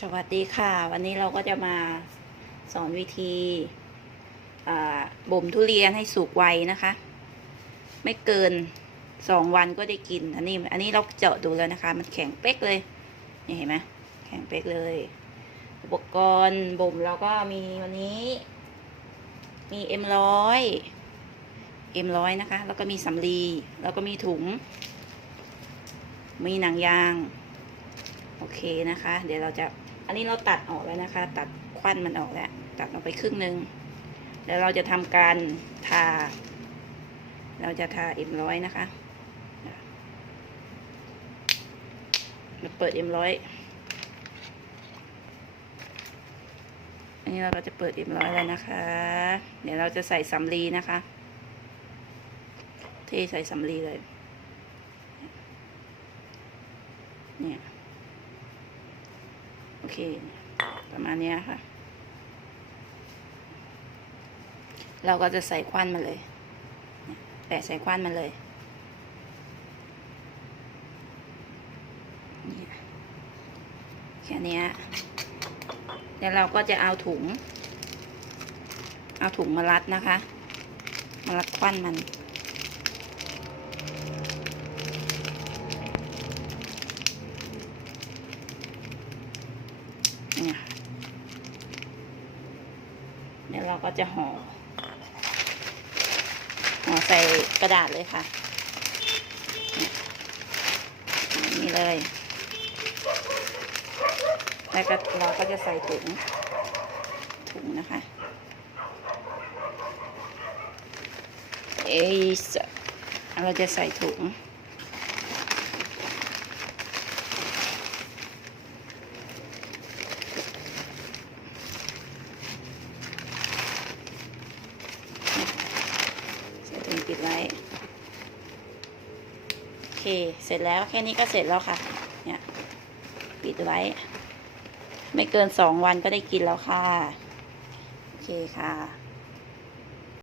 สวัสดีค่ะ วันนี้เราก็จะมาสอนวิธีบ่มทุเรียนให้สุกไวนะคะ ไม่เกินสองวันก็ได้กิน อันนี้ อันนี้เราเจาะดูแล้วนะคะ มันแข็งเป๊กเลยนี่เห็นไหมแข็งเป๊กเลย อุปกรณ์บ่มเราก็มีวันนี้ มีเอ็มร้อยเอ็มร้อยนะคะ แล้วก็มีสำลีแล้วก็มีถุง มีหนังยาง โอเคนะคะ เดี๋ยวเราจะอันนี้เราตัดออกแล้วนะคะ ตัดควันมันออกแล้ว ตัดออกไปครึ่งหนึ่งแล้วเราจะทำการทา เราจะทาเอ็มร้อยนะคะเราเปิดเอ็มร้อยอันนี้เราก็จะเปิดเอ็มร้อยแล้วนะคะ เดี๋ยวเราจะใส่สำลีนะคะเทใส่สำลีเลย เนี่ย เค ประมาณนี้ค่ะ เราก็จะใส่ควันมาเลย แปะใส่ควันมาเลยแค่นี้แล้วเราก็จะเอาถุง เอาถุงมารัดนะคะ มารัดควันมัน เนี่ยค่ะ เดี๋ยวเราก็จะห่อห่อใส่กระดาษเลยค่ะ นี่เลย แล้วก็เราก็จะใส่ถุงถุงนะคะ เอสเราจะใส่ถุง ปิดไว้ โอเค เสร็จแล้วแค่นี้ก็เสร็จแล้วค่ะ เนี่ย ปิดไว้ ไม่เกินสองวันก็ได้กินแล้วค่ะ โอเคค่ะ